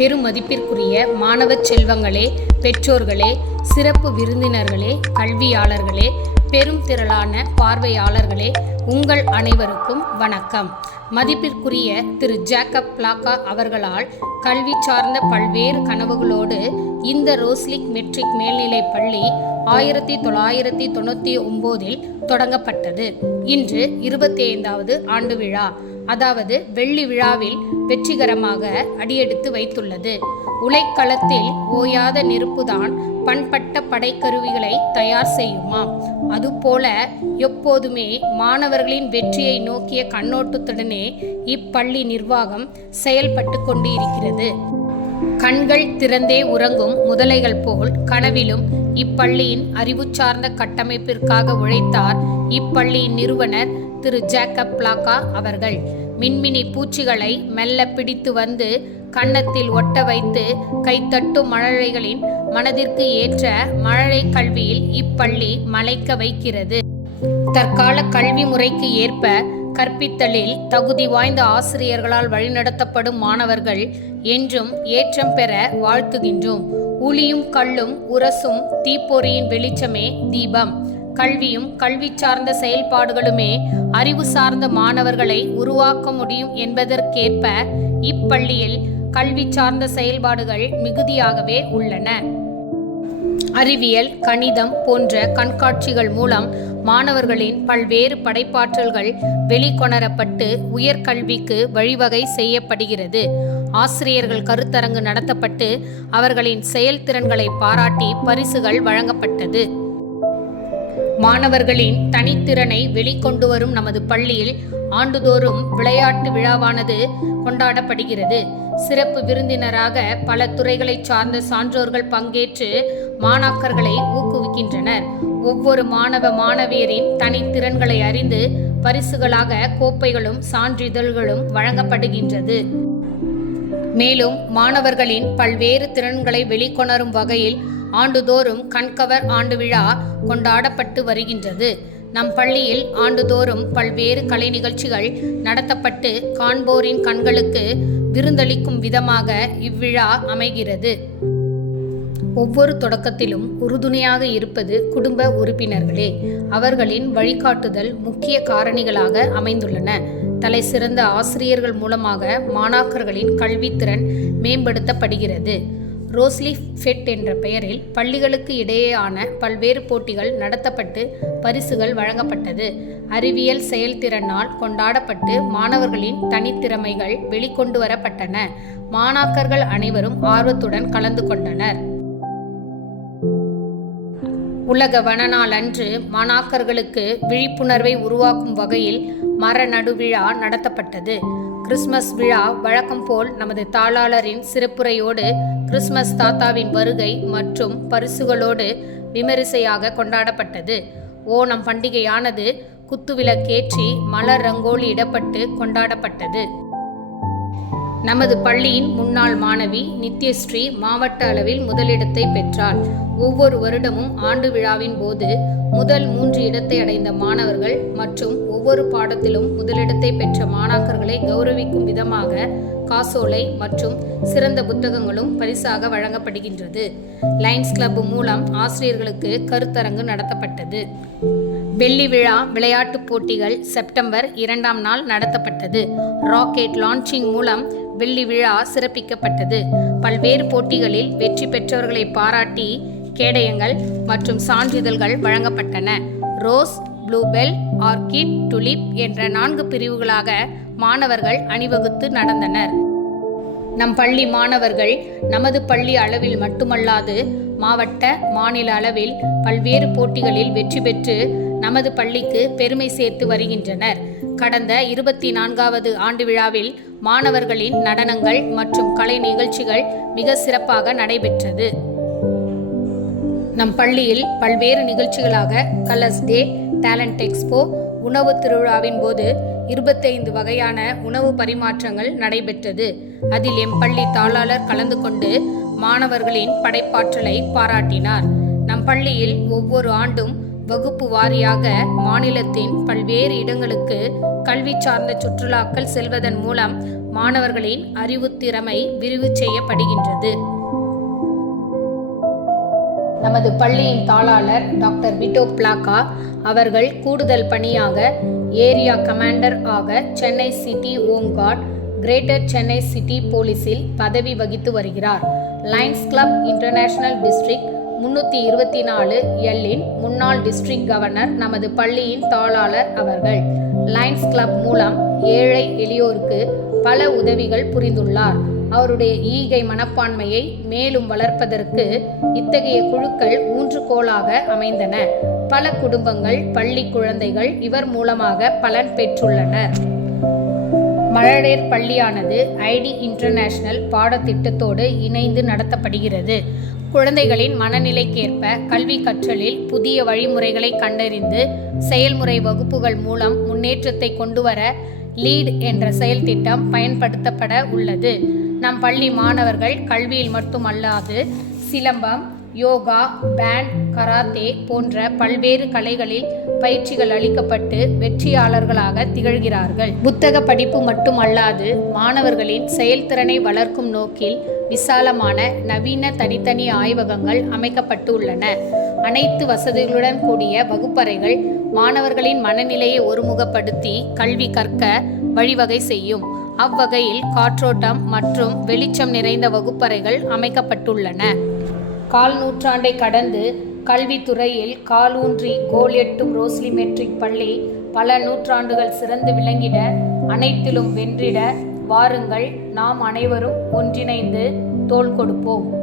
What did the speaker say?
பெரும் மதிப்பிற்குரிய மாணவ செல்வங்களே, பெற்றோர்களே, சிறப்பு விருந்தினர்களே, கல்வியாளர்களே, பெரும் திரளான பார்வையாளர்களே, உங்கள் அனைவருக்கும் வணக்கம். மதிப்பிற்குரிய திரு ஜேக்கப் பிளாக்கா அவர்களால் கல்வி சார்ந்த பல்வேறு கனவுகளோடு இந்த ரோஸ்லிக் மெட்ரிக் மேல்நிலைப் பள்ளி 1999 தொடங்கப்பட்டது. இன்று 25வது ஆண்டு விழா, அதாவது வெள்ளி விழாவில் வெற்றிகரமாக அடியெடுத்து வைத்துள்ளது. உலைக்களத்தில் ஓயாத நெருப்புதான் பண்பட்ட படைக்கருவிகளை தயார் செய்யுமாம். அதுபோல எப்போதுமே மாணவர்களின் வெற்றியை நோக்கிய கண்ணோட்டத்துடனே இப்பள்ளி நிர்வாகம் செயல்பட்டு கொண்டு இருக்கிறது. கண்கள் திறந்தே உறங்கும் முதலைகள் போல் கனவிலும் இப்பள்ளியின் அறிவு சார்ந்த கட்டமைப்பிற்காக உழைத்தார் இப்பள்ளியின் நிறுவனர் திரு ஜேக்கப் பிளாக்கா அவர்கள். மின்மினி பூச்சிகளை மெல்ல பிடித்து வந்து கன்னத்தில் ஒட்ட வைத்து கைத்தட்டும் மழலைகளின் மனதிற்கு ஏற்ற மழலை கல்வியில் இப்பள்ளி மலைக்க வைக்கிறது. தற்கால கல்வி முறைக்கு ஏற்ப கற்பித்தலில் தகுதி வாய்ந்த ஆசிரியர்களால் வழிநடத்தப்படும் மாணவர்கள் என்றும் ஏற்றம் பெற வாழ்த்துகின்றோம். உளியும் கல்லும் உரசும் தீப்பொறியின் வெளிச்சமே தீபம். கல்வியும் கல்வி சார்ந்த செயல்பாடுகளுமே அறிவு சார்ந்த மாணவர்களை உருவாக்க முடியும் என்பதற்கேற்ப இப்பள்ளியில் கல்வி சார்ந்த செயல்பாடுகள் மிகுதியாகவே உள்ளன. அறிவியல், கணிதம் போன்ற கண்காட்சிகள் மூலம் மாணவர்களின் பல்வேறு படைப்பாற்றல்கள் வெளிக்கொணரப்பட்டு உயர்கல்விக்கு வழிவகை செய்யப்படுகிறது. ஆசிரியர்கள் கருத்தரங்கு நடத்தப்பட்டு அவர்களின் செயல்திறன்களை பாராட்டி பரிசுகள் வழங்கப்பட்டது. மாணவர்களின் தனித்திறனை வெளிக்கொண்டு வரும் நமது பள்ளியில் ஆண்டுதோறும் விளையாட்டு விழாவானது கொண்டாடப்படுகிறது. சிறப்பு விருந்தினராக பல துறைகளை சார்ந்த சான்றோர்கள் பங்கேற்று மாணாக்கர்களை ஊக்குவிக்கின்றனர். ஒவ்வொரு மாணவ மாணவியரின் தனித்திறன்களை அறிந்து பரிசுகளாக கோப்பைகளும் சான்றிதழ்களும் வழங்கப்படுகின்றது. மேலும் மாணவர்களின் பல்வேறு திறன்களை வெளிக்கொணரும் வகையில் ஆண்டுதோறும் கண்கவர் ஆண்டு விழா கொண்டாடப்பட்டு வருகின்றது. நம் பள்ளியில் ஆண்டுதோறும் பல்வேறு கலை நிகழ்ச்சிகள் நடத்தப்பட்டு காண்போரின் கண்களுக்கு விருந்தளிக்கும் விதமாக இவ்விழா அமைகிறது. ஒவ்வொரு தொடக்கத்திலும் உறுதுணையாக இருப்பது குடும்ப உறுப்பினர்களே. அவர்களின் வழிகாட்டுதல் முக்கிய காரணிகளாக அமைந்துள்ளன. தலை சிறந்த ஆசிரியர்கள் மூலமாக மாணாக்கர்களின் கல்வித்திறன் மேம்படுத்தப்படுகிறது. ரோஸ்லி ஃபெட் என்ற பெயரில் பள்ளிகளுக்கு இடையேயான பல்வேறு போட்டிகள் நடத்தப்பட்டு பரிசுகள் வழங்கப்பட்டது. அறிவியல் செயல்திறனால் கொண்டாடப்பட்டு மாணவர்களின் தனித்திறமைகள் வெளிக்கொண்டு வரப்பட்டன. மாணாக்கர்கள் அனைவரும் ஆர்வத்துடன் கலந்து கொண்டனர். உலக வன நாள் அன்று மாணாக்கர்களுக்கு விழிப்புணர்வை உருவாக்கும் வகையில் மர நடு விழா நடத்தப்பட்டது. கிறிஸ்மஸ் விழா வழக்கம் போல் நமது தாளாளரின் சிறப்புரையோடு கிறிஸ்மஸ் தாத்தாவின் வருகை மற்றும் பரிசுகளோடு விமரிசையாக கொண்டாடப்பட்டது. ஓணம் பண்டிகையானது குத்துவிளக்கேற்றி மலர் ரங்கோலி இடப்பட்டு கொண்டாடப்பட்டது. நமது பள்ளியின் முன்னாள் மாணவி நித்யஸ்ரீ மாவட்ட அளவில் முதலிடத்தை பெற்றார். ஒவ்வொரு வருடமும் ஆண்டு விழாவின் போது முதல் 3 இடத்தை அடைந்த மாணவர்கள் மற்றும் ஒவ்வொரு பாடத்திலும் முதலிடத்தை பெற்ற மாணாக்கர்களை கௌரவிக்கும் விதமாக காசோலை மற்றும் சிறந்த புத்தகங்களும் பரிசாக வழங்கப்படுகின்றது. லயன்ஸ் கிளப் மூலம் ஆசிரியர்களுக்கு கருத்தரங்கு நடத்தப்பட்டது. வெள்ளி விழா விளையாட்டுப் போட்டிகள் செப்டம்பர் 2ஆம் நாள் நடத்தப்பட்டது. ராக்கெட் லான்ச்சிங் மூலம் வெள்ளி விழா சிறப்பிக்கப்பட்டது. பல்வேறு போட்டிகளில் வெற்றி பெற்றவர்களை பாராட்டி கேடயங்கள் மற்றும் சான்றிதழ்கள் வழங்கப்பட்டன. ரோஸ், ப்ளூபெல், ஆர்கிட், டுலிப் என்ற 4 பிரிவுகளாக மாணவர்கள் அணிவகுத்து நடந்தனர். நம் பள்ளி மாணவர்கள் நமது பள்ளி அளவில் மட்டுமல்லாது மாவட்ட, மாநில அளவில் பல்வேறு போட்டிகளில் வெற்றி பெற்று நமது பள்ளிக்கு பெருமை சேர்த்து வருகின்றனர். கடந்த 24வது ஆண்டு விழாவில் மாணவர்களின் நடனங்கள் மற்றும் கலை நிகழ்ச்சிகள் மிக சிறப்பாக நடைபெற்றது. நம் பள்ளியில் பல்வேறு நிகழ்ச்சிகளாக கலர்ஸ் டே, டேலண்ட் எக்ஸ்போ, உணவு திருவிழாவின் போது 25 வகையான உணவு பரிமாற்றங்கள் நடைபெற்றது. அதில் எம் பள்ளி தாளாளர் கலந்து கொண்டு மாணவர்களின் படைப்பாற்றலை பாராட்டினார். நம் பள்ளியில் ஒவ்வொரு ஆண்டும் வகுப்பு வாரியாக மாநிலத்தின் பல்வேறு இடங்களுக்கு கல்வி சார்ந்த சுற்றுலாக்கள் செல்வதன் மூலம் மாணவர்களின் அறிவுத்திறமை விரிவு செய்யப்படுகின்றது. நமது பள்ளியின் தாளாளர் டாக்டர் விட்டோ பிளாக்கா அவர்கள் கூடுதல் பணியாக ஏரியா கமாண்டர் ஆக Chennai city home card, greater Chennai city போலீஸில் பதவி வகித்து வருகிறார். லயன்ஸ் கிளப் இன்டர்நேஷனல் டிஸ்ட்ரிக்ட் 324 எல்லின் முன்னாள் டிஸ்ட்ரிக்ட் கவர்னர் நமது பள்ளியின் தாளாளர் அவர்கள். லயன்ஸ் கிளப் மூலம் ஏழை எளியோருக்கு பல உதவிகள் புரிந்துள்ளார். அவருடைய ஈகை மனப்பான்மையை மேலும் வளர்ப்பதற்கு இத்தகைய குழுக்கள் ஊன்றுகோலாக அமைந்தன. பல குடும்பங்கள், பள்ளி குழந்தைகள் இவர் மூலமாக பலன் பெற்றுள்ளனர். மழலையர் பள்ளியானது ஐடி இன்டர்நேஷனல் பாடத்திட்டத்தோடு இணைந்து நடத்தப்படுகிறது. குழந்தைகளின் மனநிலைக்கேற்ப கல்வி கற்றலில் புதிய வழிமுறைகளை கண்டறிந்து செயல்முறை வகுப்புகள் மூலம் முன்னேற்றத்தை கொண்டுவர லீட் என்ற செயல் திட்டம் பயன்படுத்தப்பட உள்ளது. நம் பள்ளி மாணவர்கள் கல்வியில் மட்டுமல்லாது சிலம்பம், யோகா, பேண்ட், கராத்தே போன்ற பல்வேறு கலைகளில் பயிற்சிகள் அளிக்கப்பட்டு வெற்றியாளர்களாக திகழ்கிறார்கள். புத்தக படிப்பு மட்டுமல்லாது மாணவர்களின் செயல்திறனை வளர்க்கும் நோக்கில் விசாலமான நவீன தனித்தனி ஆய்வகங்கள் அமைக்கப்பட்டு உள்ளன. அனைத்து வசதிகளுடன் கூடிய வகுப்பறைகள் மாணவர்களின் மனநிலையை ஒருமுகப்படுத்தி கல்வி கற்க வழிவகை செய்யும். அவ்வகையில் காற்றோட்டம் மற்றும் வெளிச்சம் நிறைந்த வகுப்பறைகள் அமைக்கப்பட்டுள்ளன. கால் நூற்றாண்டை கடந்து கல்வித்துறையில் காலூன்றி கோல் எட்டும் ரோஸ்லி மெட்ரிக் பள்ளி பல நூற்றாண்டுகள் சிறந்து விளங்கிட, அனைத்திலும் வென்றிட வாருங்கள், நாம் அனைவரும் ஒன்றிணைந்து தோள் கொடுப்போம்.